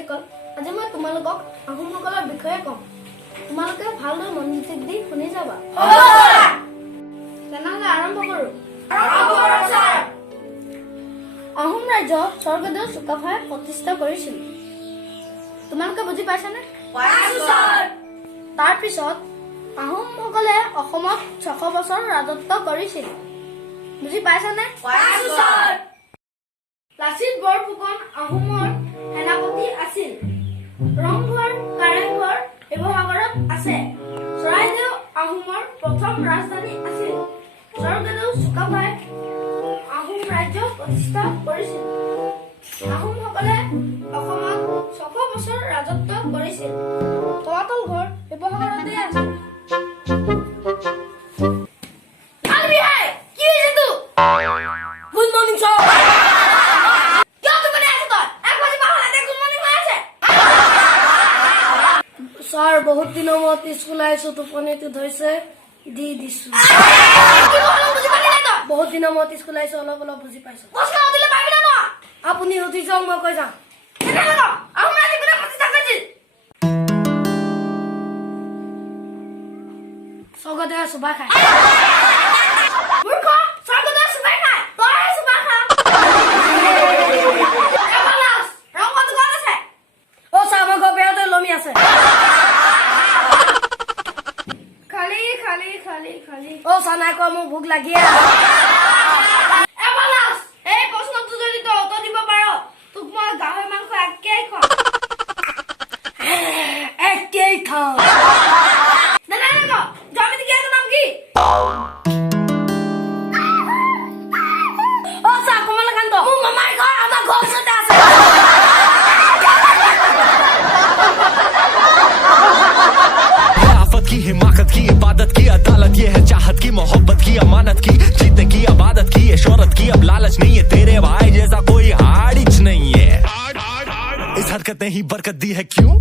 ভাইসকল, আজি মই তোমালোকক আহোমসকলৰ বিষয়ে কম। তোমালোকে ভালদৰে মনোযোগ দি শুনি যাবা। তেনেহলে আৰম্ভ কৰো। আহোম ৰাজ্য স্বৰ্গদেউ চুকাফাই প্ৰতিষ্ঠা কৰিছিল। তোমালোকে বুজি পাইছানে? তাৰ পিছত আহোমসকলে অসমত 600 বছৰ ৰাজত্ব কৰিছিল। বুজি পাইছানে? লাচিত বৰফুকন আহোমৰ সেনাপতি আছিল। ৰংঘৰ, কাৰেংঘৰ শিৱসাগৰত আছে। চৰাইদেউ আহোমৰ প্ৰথম ৰাজধানী আছিল। স্বৰ্গদেউ চুকাফাই আহোম ৰাজ্য প্ৰতিষ্ঠা কৰিছিল। আহোমসকলে অসমত 600 বছৰ ৰাজত্ব কৰিছিল। তলাতল ঘৰ শিৱসাগৰতে আছে। ছাৰ, বহুত দিনৰ মূৰত স্কুল আহিছো, টোপনিটো ধৰিছে, দি দিছো। বহুত দিনৰ মূৰত স্কুল আহিছো, অলপ অলপ বুজি পাইছো। আপুনি সুধি যাওক, মই কৈ যাম। স্বৰ্গদেৱে চুবাই খায়। অ চানাই কোৱা, মোৰ ভোক লাগি আছে। এই প্ৰশ্নটো যদি তই উত্তৰ দিব পাৰ, তোক মই গাহৰি মাংস একেই খাওঁ। একেই খাওঁ। हिमाकत की इबादत की अदालत ये है चाहत की मोहब्बत की अमानत की जीतने की अबादत की ये शोहरत की अब लालच नहीं है तेरे भाई जैसा कोई हाड़िच नहीं है इस हरकत ने ही बरकत दी है क्यों